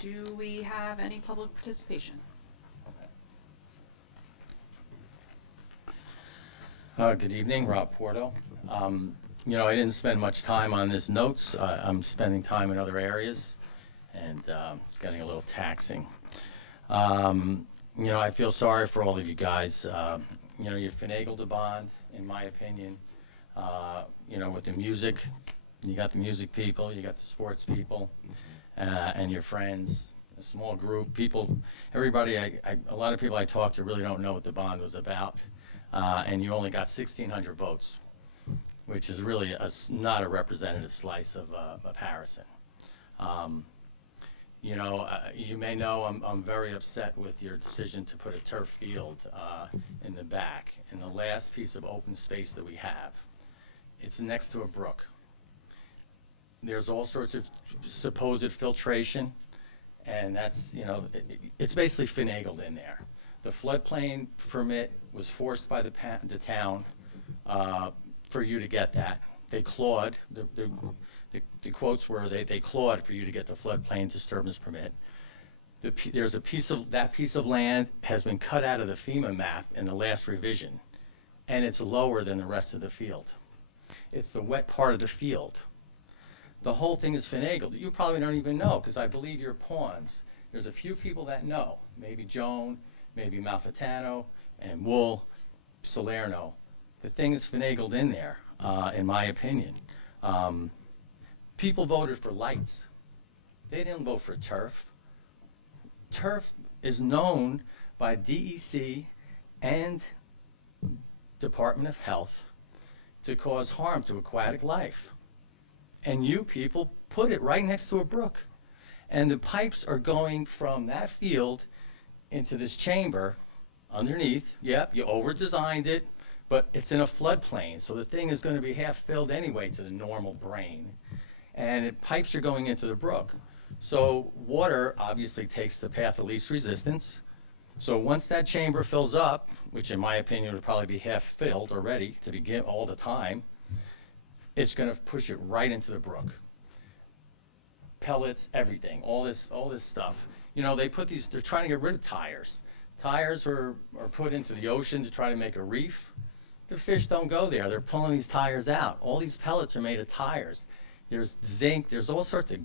Do we have any public participation? Good evening, Rob Porto. You know, I didn't spend much time on this notes. I'm spending time in other areas, and it's getting a little taxing. You know, I feel sorry for all of you guys. You know, you finagled the bond, in my opinion. You know, with the music, you got the music people, you got the sports people, and your friends, a small group, people, everybody, a lot of people I talked to really don't know what the bond was about. And you only got 1,600 votes, which is really not a representative slice of Harrison. You know, you may know I'm very upset with your decision to put a turf field in the back, in the last piece of open space that we have. It's next to a brook. There's all sorts of supposed filtration, and that's, you know, it's basically finagled in there. The floodplain permit was forced by the town for you to get that. They clawed, the quotes were they clawed for you to get the floodplain disturbance permit. There's a piece of, that piece of land has been cut out of the FEMA map in the last revision, and it's lower than the rest of the field. It's the wet part of the field. The whole thing is finagled. You probably don't even know, because I believe you're pawns. There's a few people that know, maybe Joan, maybe Malfitano, and Wool, Salerno. The thing is finagled in there, in my opinion. People voted for lights. They didn't vote for turf. Turf is known by DEC and Department of Health to cause harm to aquatic life. And you people put it right next to a brook. And the pipes are going from that field into this chamber underneath. Yep, you over-designed it, but it's in a floodplain, so the thing is going to be half filled anyway to the normal brain. And pipes are going into the brook. So water obviously takes the path of least resistance. So once that chamber fills up, which in my opinion would probably be half filled already to begin all the time, it's going to push it right into the brook. Pellets, everything, all this stuff. You know, they put these, they're trying to get rid of tires. Tires are put into the ocean to try to make a reef. The fish don't go there. They're pulling these tires out. All these pellets are made of tires. There's zinc, there's all sorts of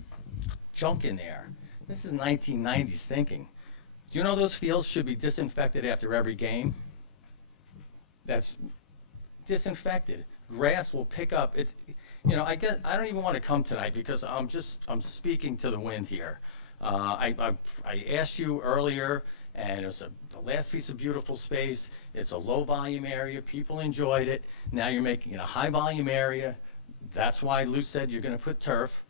junk in there. This is 1990s thinking. Do you know those fields should be disinfected after every game? That's disinfected. Grass will pick up. It's, you know, I guess I don't even want to come tonight because I'm speaking to the wind here. I asked you earlier, and it was the last piece of beautiful space. It's a low volume area. People enjoyed it. Now you're making it a high volume area. That's why Lou said you're going to put turf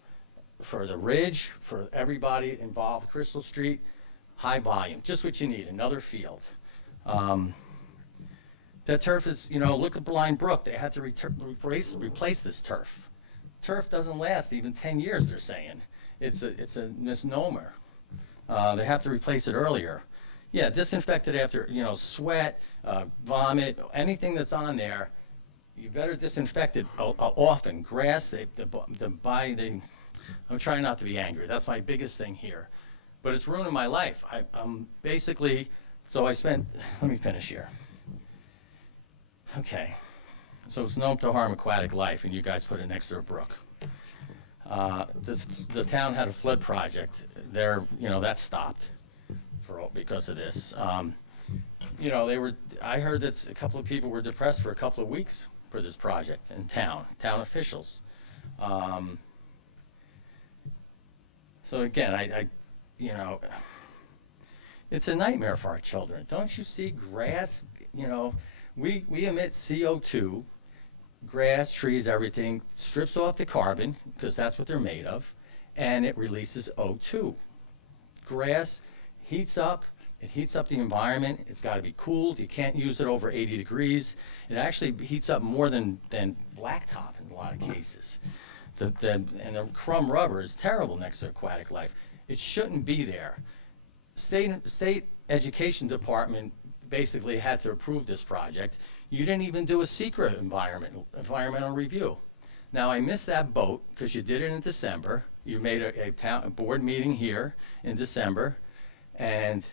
for the ridge, for everybody involved, Crystal Street, high volume, just what you need, another field. That turf is, you know, look at Blind Brook. They had to replace this turf. Turf doesn't last even 10 years, they're saying. It's a misnomer. They have to replace it earlier. Yeah, disinfect it after, you know, sweat, vomit, anything that's on there. You better disinfect it often. Grass, I'm trying not to be angry. That's my biggest thing here. But it's ruining my life. I'm basically, so I spent, let me finish here. Okay, so it's known to harm aquatic life, and you guys put it next to a brook. The town had a flood project. There, you know, that stopped because of this. You know, I heard that a couple of people were depressed for a couple of weeks for this project in town officials. So again, you know, it's a nightmare for our children. Don't you see grass, you know, we emit CO2, grass, trees, everything, strips off the carbon, because that's what they're made of, and it releases O2. Grass heats up, it heats up the environment, it's got to be cooled, you can't use it over 80 degrees. It actually heats up more than blacktop in a lot of cases. And the crumb rubber is terrible next to aquatic life. It shouldn't be there. State education department basically had to approve this project. You didn't even do a secret environmental review. Now, I missed that boat because you did it in December. You made a board meeting here in December, and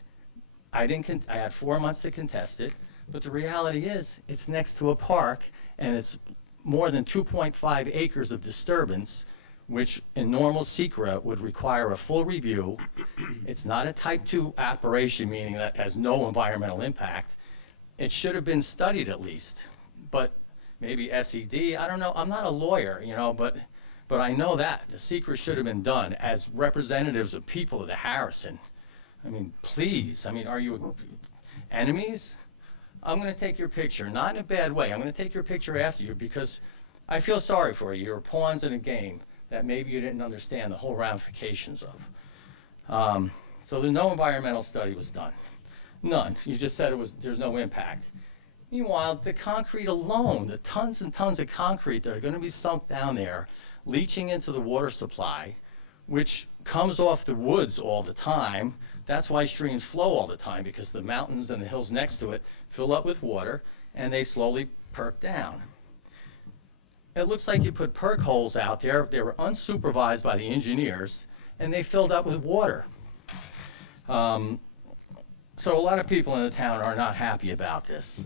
I had 4 months to contest it, but the reality is, it's next to a park, and it's more than 2.5 acres of disturbance, which in normal secra would require a full review. It's not a type 2 operation, meaning that has no environmental impact. It should have been studied at least, but maybe SED, I don't know, I'm not a lawyer, but I know that the secret should have been done as representatives of people of the Harrison. I mean, please, are you enemies? I'm going to take your picture, not in a bad way. I'm going to take your picture after you because I feel sorry for you. You're pawns in a game that maybe you didn't understand the whole ramifications of. So no environmental study was done. None. You just said there's no impact. Meanwhile, the concrete alone, the tons and tons of concrete that are going to be sunk down there, leaching into the water supply, which comes off the woods all the time. That's why streams flow all the time, because the mountains and the hills next to it fill up with water, and they slowly perk down. It looks like you put perk holes out there. They were unsupervised by the engineers, and they filled up with water. So a lot of people in the town are not happy about this.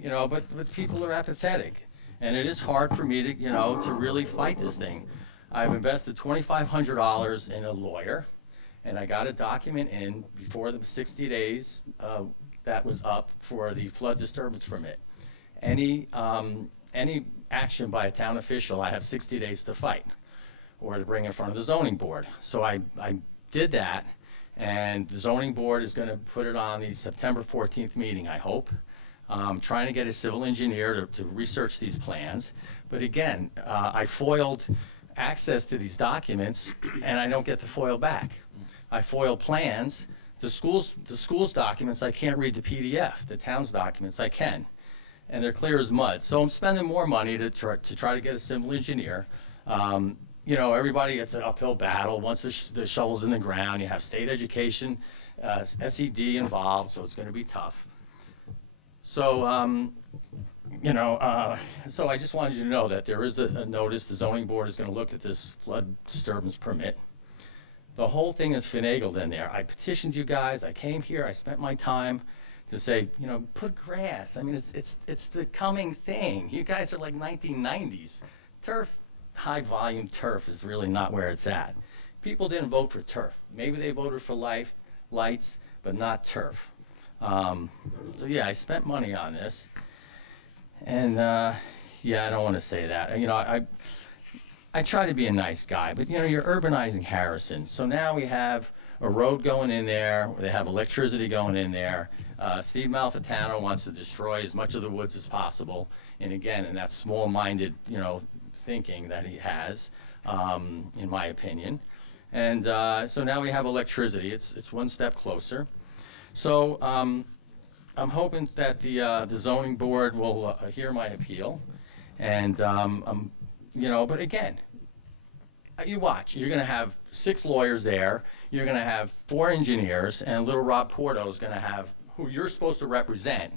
But people are apathetic. And it is hard for me to really fight this thing. I've invested $2,500 in a lawyer, and I got a document in before the 60 days that was up for the flood disturbance permit. Any action by a town official, I have 60 days to fight or to bring in front of the zoning board. So I did that, and the zoning board is going to put it on the September 14th meeting, I hope. Trying to get a civil engineer to research these plans. But again, I foiled access to these documents, and I don't get the foil back. I foiled plans. The school's documents, I can't read the PDF. The town's documents, I can. And they're clear as mud. So I'm spending more money to try to get a civil engineer. Everybody gets an uphill battle. Once the shovel's in the ground, you have state education, SED involved, so it's going to be tough. So, so I just wanted you to know that there is a notice. The zoning board is going to look at this flood disturbance permit. The whole thing is finagled in there. I petitioned you guys. I came here. I spent my time to say, put grass. It's the coming thing. You guys are like 1990s. Turf, high volume turf is really not where it's at. People didn't vote for turf. Maybe they voted for lights, but not turf. So yeah, I spent money on this, and yeah, I don't want to say that. I try to be a nice guy, but you're urbanizing Harrison. So now we have a road going in there. They have electricity going in there. Steve Malfitano wants to destroy as much of the woods as possible. And again, in that small-minded, thinking that he has, in my opinion. And so now we have electricity. It's one step closer. So I'm hoping that the zoning board will hear my appeal, and but again, you watch. You're going to have 6 lawyers there. You're going to have 4 engineers, and little Rob Porto is going to have, who you're supposed to represent,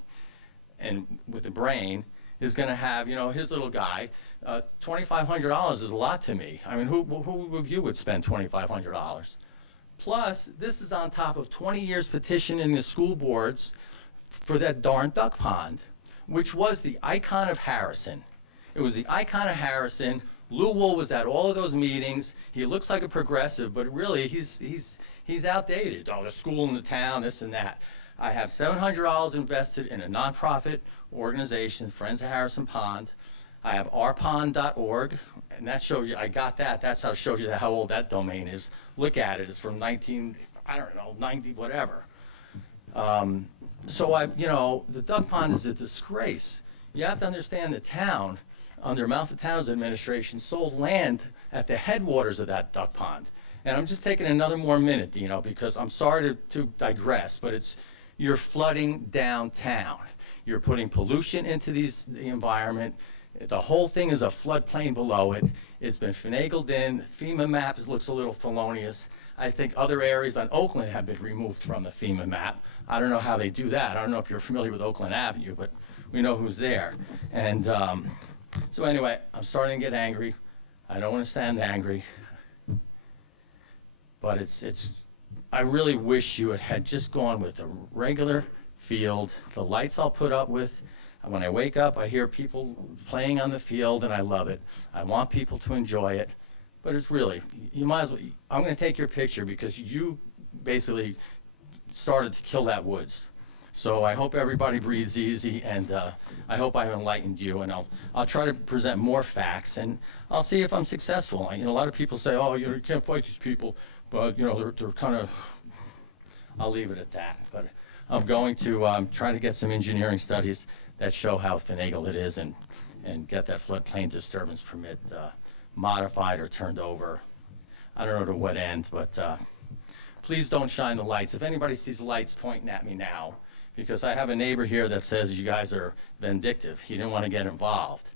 and with the brain, is going to have his little guy. $2,500 is a lot to me. Who of you would spend $2,500? Plus, this is on top of 20 years petitioning the school boards for that darn duck pond, which was the icon of Harrison. It was the icon of Harrison. Lou Wool was at all of those meetings. He looks like a progressive, but really he's outdated. Oh, the school and the town, this and that. I have $700 invested in a nonprofit organization, Friends of Harrison Pond. I have ourpond.org, and that shows you, I got that. That's how it shows you how old that domain is. Look at it. It's from 90, whatever. So the duck pond is a disgrace. You have to understand the town, under Malfitano's administration, sold land at the headwaters of that duck pond. And I'm just taking another more minute, because I'm sorry to digress, but you're flooding downtown. You're putting pollution into the environment. The whole thing is a floodplain below it. It's been finagled in. The FEMA map looks a little felonious. I think other areas on Oakland have been removed from the FEMA map. I don't know how they do that. I don't know if you're familiar with Oakland Avenue, but we know who's there. And so anyway, I'm starting to get angry. I don't want to sound angry, but I really wish you had just gone with a regular field, the lights I'll put up with. And when I wake up, I hear people playing on the field, and I love it. I want people to enjoy it, but it's really, you might as well, I'm going to take your picture because you basically started to kill that woods. So I hope everybody breathes easy, and I hope I enlightened you, and I'll try to present more facts, and I'll see if I'm successful. A lot of people say, oh, you can't fight these people, but they're kind of, I'll leave it at that. But I'm going to try to get some engineering studies that show how finagle it is, and get that floodplain disturbance permit modified or turned over. I don't know to what end, but please don't shine the lights. If anybody sees lights pointing at me now, because I have a neighbor here that says you guys are vindictive. He didn't want to get involved.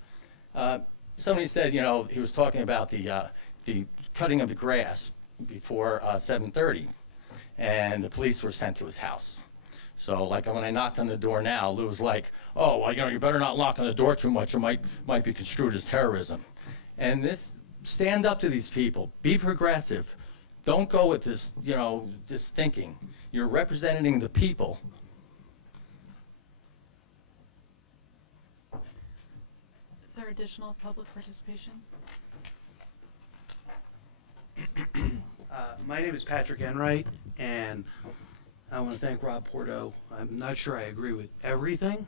Somebody said, he was talking about the cutting of the grass before 7:30, and the police were sent to his house. So, like, when I knocked on the door now, Lou was like, oh, well, you better not knock on the door too much. It might be construed as terrorism. And stand up to these people. Be progressive. Don't go with this, this thinking. You're representing the people. Is there additional public participation? My name is Patrick Enright, and I want to thank Rob Porto. I'm not sure I agree with everything,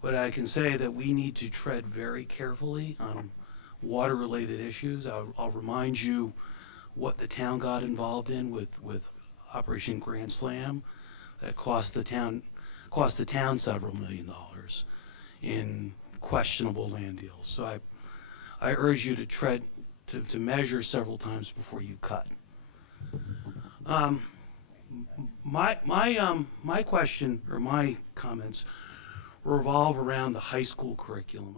but I can say that we need to tread very carefully on water-related issues. I'll remind you what the town got involved in with Operation Grand Slam that cost the town several $1 million in questionable land deals. So I urge you to measure several times before you cut. My question or my comments revolve around the high school curriculum.